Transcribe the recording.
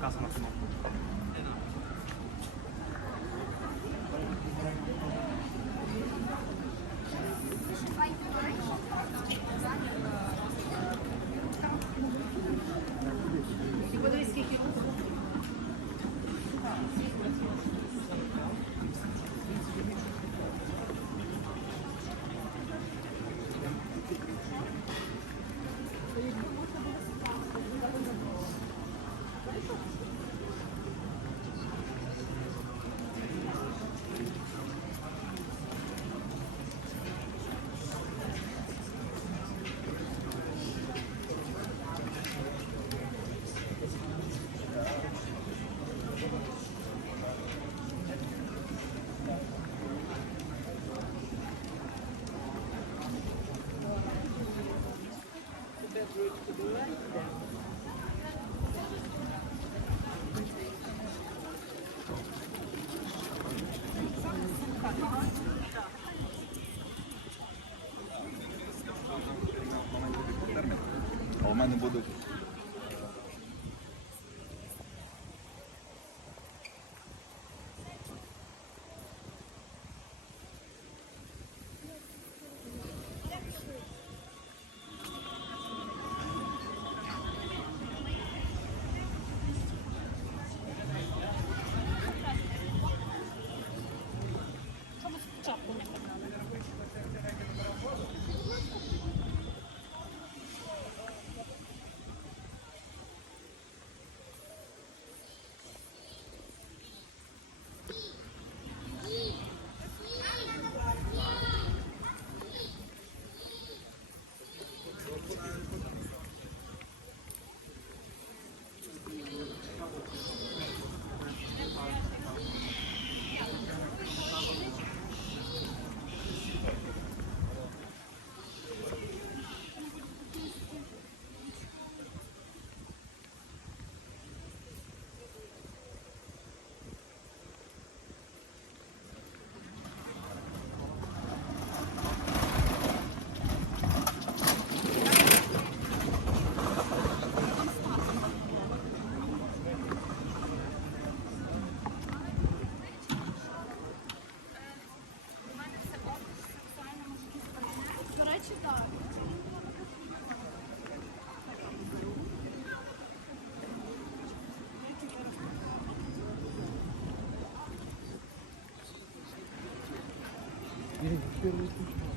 カスマスの。Thank you. Thank you. Biri düşüyor, biri düşüyor.